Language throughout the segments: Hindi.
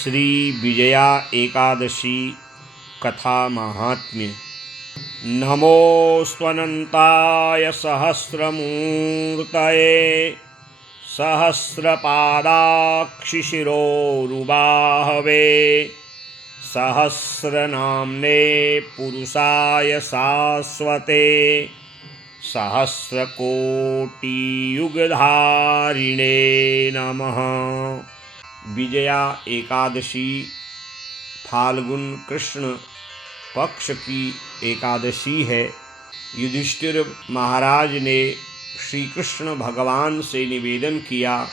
श्री विजया एकादशी कथा महात्म्य। नमोऽस्त्वनन्ताय सहस्रमूर्तये सहस्रपादाक्षिशिरोरुबाहवे सहस्रनाम्ने पुरुषाय शाश्वते सहस्रकोटियुगधारिणे नमः। विजया एकादशी फाल्गुन कृष्ण पक्ष की एकादशी है। युधिष्ठिर महाराज ने श्री कृष्ण भगवान से निवेदन किया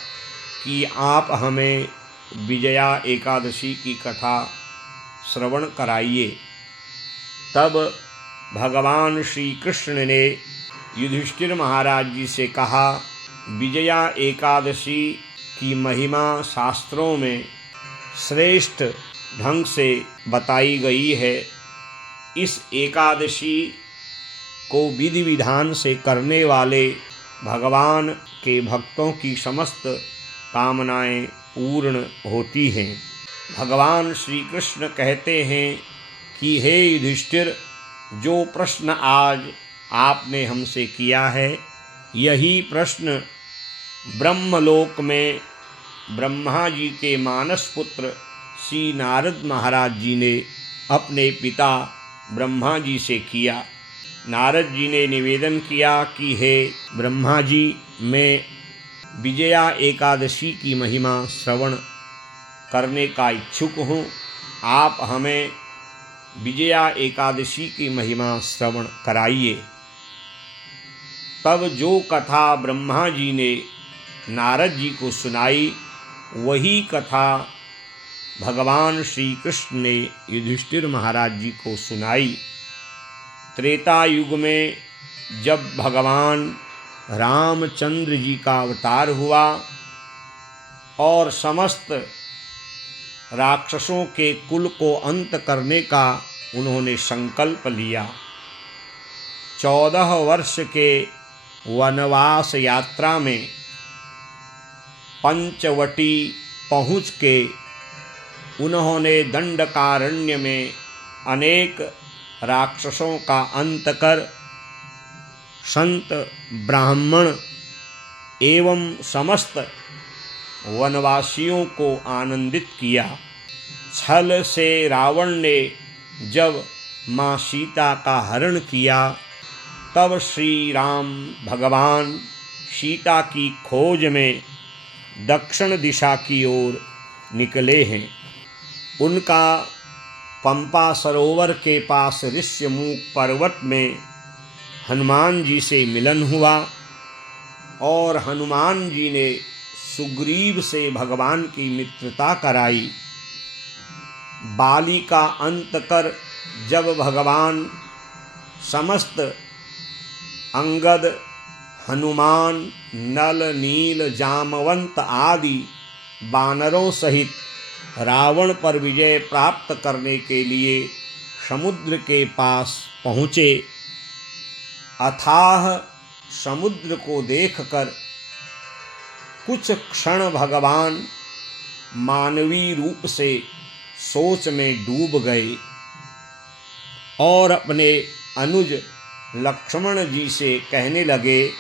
कि आप हमें विजया एकादशी की कथा श्रवण कराइए। तब भगवान श्री कृष्ण ने युधिष्ठिर महाराज जी से कहा, विजया एकादशी की महिमा शास्त्रों में श्रेष्ठ ढंग से बताई गई है। इस एकादशी को विधि विधान से करने वाले भगवान के भक्तों की समस्त कामनाएं पूर्ण होती हैं। भगवान श्री कृष्ण कहते हैं कि हे युधिष्ठिर, जो प्रश्न आज आपने हमसे किया है, यही प्रश्न ब्रह्मलोक में ब्रह्मा जी के मानस पुत्र श्री नारद महाराज जी ने अपने पिता ब्रह्मा जी से किया। नारद जी ने निवेदन किया कि हे ब्रह्मा जी, मैं विजया एकादशी की महिमा श्रवण करने का इच्छुक हूँ। आप हमें विजया एकादशी की महिमा श्रवण कराइए। तब जो कथा ब्रह्मा जी ने नारद जी को सुनाई, वही कथा भगवान श्री कृष्ण ने युधिष्ठिर महाराज जी को सुनाई। त्रेता युग में जब भगवान रामचंद्र जी का अवतार हुआ और समस्त राक्षसों के कुल को अंत करने का उन्होंने संकल्प लिया, 14 वर्ष के वनवास यात्रा में पंचवटी पहुँच के उन्होंने दंडकारण्य में अनेक राक्षसों का अंत कर संत ब्राह्मण एवं समस्त वनवासियों को आनंदित किया। छल से रावण ने जब माँ सीता का हरण किया, तब श्री राम भगवान सीता की खोज में दक्षिण दिशा की ओर निकले हैं। उनका पंपा सरोवर के पास ऋष्यमुख पर्वत में हनुमान जी से मिलन हुआ और हनुमान जी ने सुग्रीव से भगवान की मित्रता कराई। बाली का अंत कर जब भगवान समस्त अंगद, हनुमान, नल, नील, जामवंत आदि वानरों सहित रावण पर विजय प्राप्त करने के लिए समुद्र के पास पहुँचे। अथाह समुद्र को देखकर कुछ क्षण भगवान मानवी रूप से सोच में डूब गए और अपने अनुज लक्ष्मण जी से कहने लगे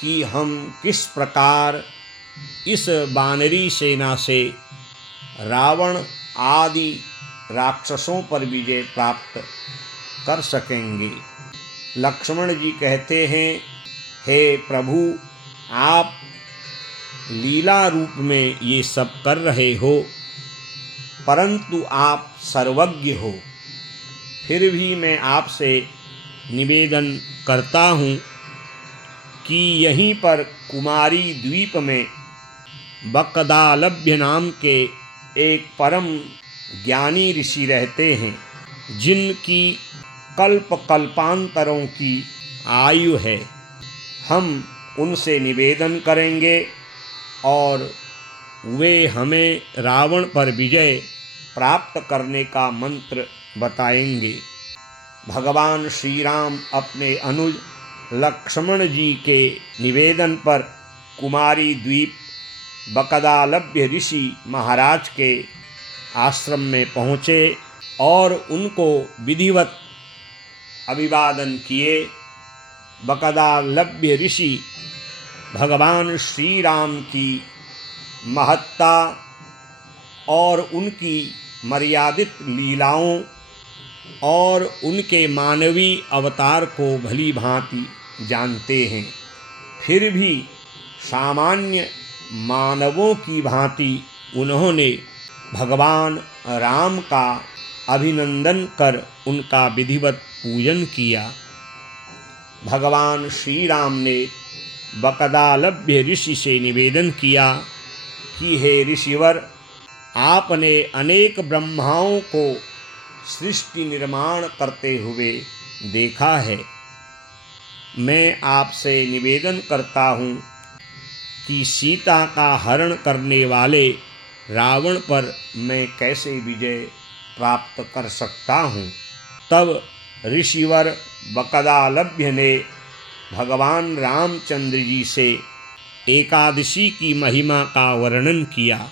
कि हम किस प्रकार इस वानरी सेना से रावण आदि राक्षसों पर विजय प्राप्त कर सकेंगे। लक्ष्मण जी कहते हैं, हे प्रभु, आप लीला रूप में ये सब कर रहे हो, परंतु आप सर्वज्ञ हो। फिर भी मैं आपसे निवेदन करता हूँ कि यहीं पर कुमारी द्वीप में बकदालभ्य नाम के एक परम ज्ञानी ऋषि रहते हैं, जिनकी कल्प कल्पांतरों की आयु है। हम उनसे निवेदन करेंगे और वे हमें रावण पर विजय प्राप्त करने का मंत्र बताएंगे। भगवान श्री राम अपने अनुज लक्ष्मण जी के निवेदन पर कुमारी द्वीप बकदालभ्य ऋषि महाराज के आश्रम में पहुँचे और उनको विधिवत अभिवादन किए। बकदालभ्य ऋषि भगवान श्री राम की महत्ता और उनकी मर्यादित लीलाओं और उनके मानवीय अवतार को भली भांति जानते हैं, फिर भी सामान्य मानवों की भांति उन्होंने भगवान राम का अभिनंदन कर उनका विधिवत पूजन किया। भगवान श्री राम ने बकदालभ्य ऋषि से निवेदन किया कि हे ऋषिवर, आपने अनेक ब्रह्माओं को सृष्टि निर्माण करते हुए देखा है। मैं आपसे निवेदन करता हूँ कि सीता का हरण करने वाले रावण पर मैं कैसे विजय प्राप्त कर सकता हूँ। तब ऋषिवर बकदालभ्य ने भगवान रामचंद्र जी से एकादशी की महिमा का वर्णन किया।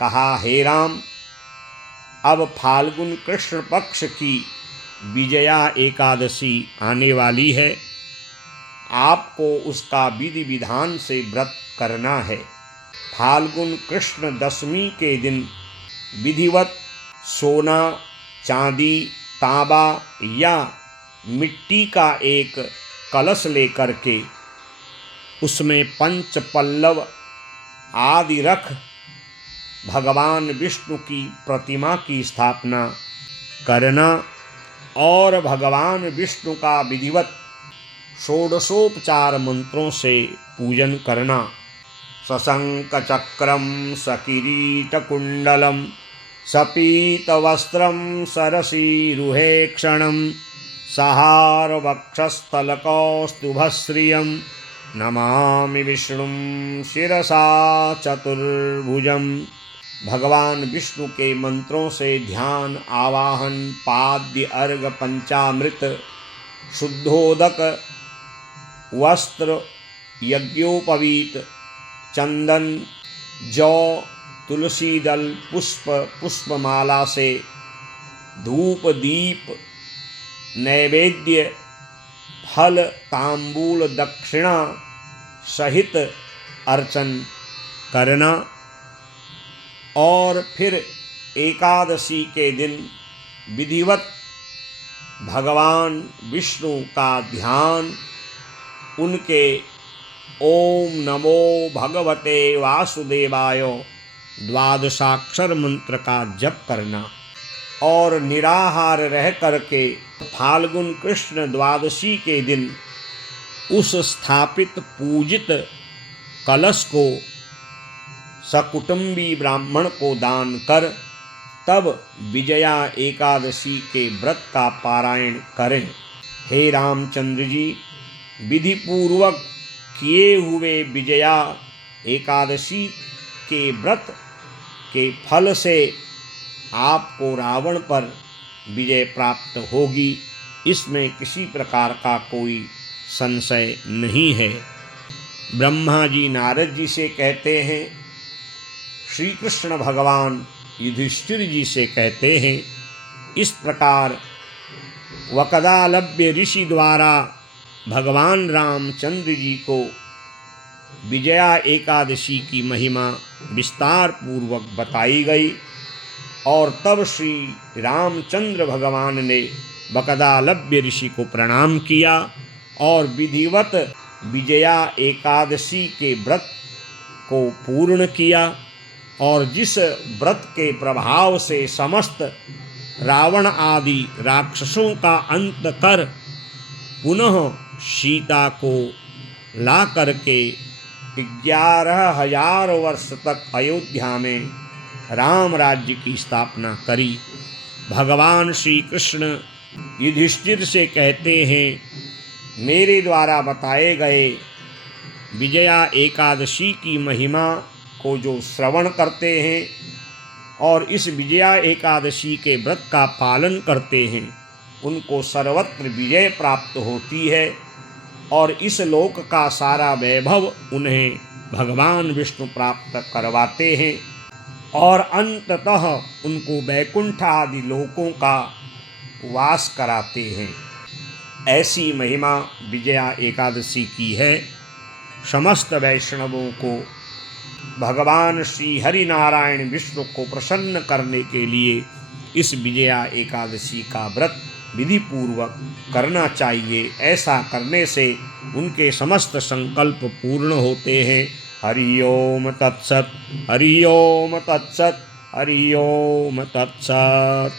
कहा, हे राम, अब फाल्गुन कृष्ण पक्ष की विजया एकादशी आने वाली है। आपको उसका विधि विधान से व्रत करना है। फाल्गुन कृष्ण दशमी के दिन विधिवत सोना, चांदी, तांबा या मिट्टी का एक कलश लेकर के उसमें पंच पल्लव आदि रख भगवान विष्णु की प्रतिमा की स्थापना करना और भगवान विष्णु का विधिवत षोडशोपचार मंत्रों से पूजन करना। सशंक चक्रम सकिरीटकुंडलम सपीतवस्त्रम सरसीरुहेक्षणं सहार वक्षस्थलकौस्तुभश्रियं नमामि विष्णुं शिरसा चतुर्भुजं। भगवान विष्णु के मंत्रों से ध्यान, आवाहन, पाद्य, अर्घ, पंचामृत, शुद्धोदक, वस्त्र, यज्ञोपवीत, चंदन, जौ, तुलसी दल, पुष्पमाला से धूप, दीप, नैवेद्य, फल, तांबूल, दक्षिणा सहित अर्चन करना और फिर एकादशी के दिन विधिवत भगवान विष्णु का ध्यान, उनके ओम नमो भगवते वासुदेवाय द्वादशाक्षर मंत्र का जप करना और निराहार रह करके फाल्गुन कृष्ण द्वादशी के दिन उस स्थापित पूजित कलश को सकुटुंबी ब्राह्मण को दान कर तब विजया एकादशी के व्रत का पारायण करें। हे रामचंद्र जी, विधि पूर्वक किए हुए विजया एकादशी के व्रत के फल से आपको रावण पर विजय प्राप्त होगी, इसमें किसी प्रकार का कोई संशय नहीं है। ब्रह्मा जी नारद जी से कहते हैं, श्री कृष्ण भगवान युधिष्ठिर जी से कहते हैं, इस प्रकार वकदालभ्य ऋषि द्वारा भगवान रामचंद्र जी को विजया एकादशी की महिमा विस्तार पूर्वक बताई गई और तब श्री रामचंद्र भगवान ने बकदालभ्य ऋषि को प्रणाम किया और विधिवत विजया एकादशी के व्रत को पूर्ण किया और जिस व्रत के प्रभाव से समस्त रावण आदि राक्षसों का अंत कर पुनः सीता को ला करके 11,000 वर्ष तक अयोध्या में राम राज्य की स्थापना करी। भगवान श्री कृष्ण युधिष्ठिर से कहते हैं, मेरे द्वारा बताए गए विजया एकादशी की महिमा को जो श्रवण करते हैं और इस विजया एकादशी के व्रत का पालन करते हैं, उनको सर्वत्र विजय प्राप्त होती है और इस लोक का सारा वैभव उन्हें भगवान विष्णु प्राप्त करवाते हैं। और अंततः उनको वैकुंठ आदि लोकों का वास कराते हैं। ऐसी महिमा विजया एकादशी की है। समस्त वैष्णवों को भगवान श्री हरि नारायण विष्णु को प्रसन्न करने के लिए इस विजया एकादशी का व्रत विधि पूर्वक करना चाहिए। ऐसा करने से उनके समस्त संकल्प पूर्ण होते हैं। हरि ओम तत्सत, हरि ओम तत्सत, हरि ओम तत्सत।